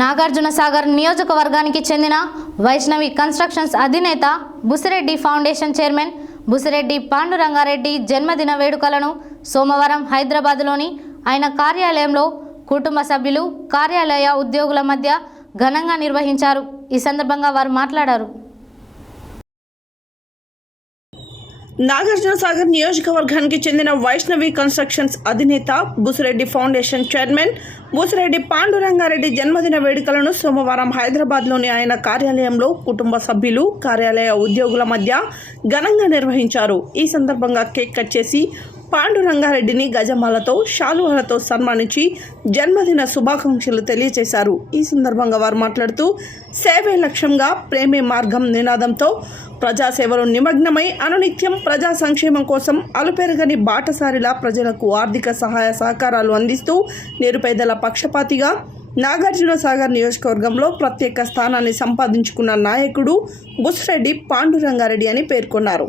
నాగార్జునసాగర్ నియోజకవర్గానికి చెందిన వైష్ణవి కన్స్ట్రక్షన్స్ అధినేత బుసిరెడ్డి ఫౌండేషన్ చైర్మన్ బుసిరెడ్డి పాండురంగారెడ్డి జన్మదిన వేడుకలను సోమవారం హైదరాబాద్లోని ఆయన కార్యాలయంలో కుటుంబ సభ్యులు, కార్యాలయ ఉద్యోగుల మధ్య ఘనంగా నిర్వహించారు. ఈ సందర్భంగా వారు మాట్లాడారు. నాగార్జునసాగర్ నియోజకవర్గానికి చెందిన వైష్ణవి కన్స్ట్రక్షన్స్ అధినేత బుసిరెడ్డి ఫౌండేషన్ చైర్మన్ బుసిరెడ్డి పాండురంగారెడ్డి జన్మదిన వేడుకలను సోమవారం హైదరాబాద్లోని ఆయన కార్యాలయంలో కుటుంబ సభ్యులు, కార్యాలయ ఉద్యోగుల మధ్య ఘనంగా నిర్వహించారు. ఈ సందర్భంగా కేక్ కట్ చేసి పాండురంగారెడ్డిని గజమాలతో, శాలువాలతో సన్మానించి జన్మదిన శుభాకాంక్షలు తెలియజేశారు. ఈ సందర్భంగా వారు మాట్లాడుతూ, సేవే లక్ష్యంగా ప్రేమే మార్గం నినాదంతో ప్రజాసేవలో నిమగ్నమై అనునిత్యం ప్రజా సంక్షేమం కోసం అలుపెరగని బాటసారిలా ప్రజలకు ఆర్థిక సహాయ సహకారాలు అందిస్తూ నిరుపేదల పక్షపాతిగా నాగార్జునసాగర్ నియోజకవర్గంలో ప్రత్యేక స్థానాన్ని సంపాదించుకున్న నాయకుడు బుసిరెడ్డి పాండురంగారెడ్డి అని పేర్కొన్నారు.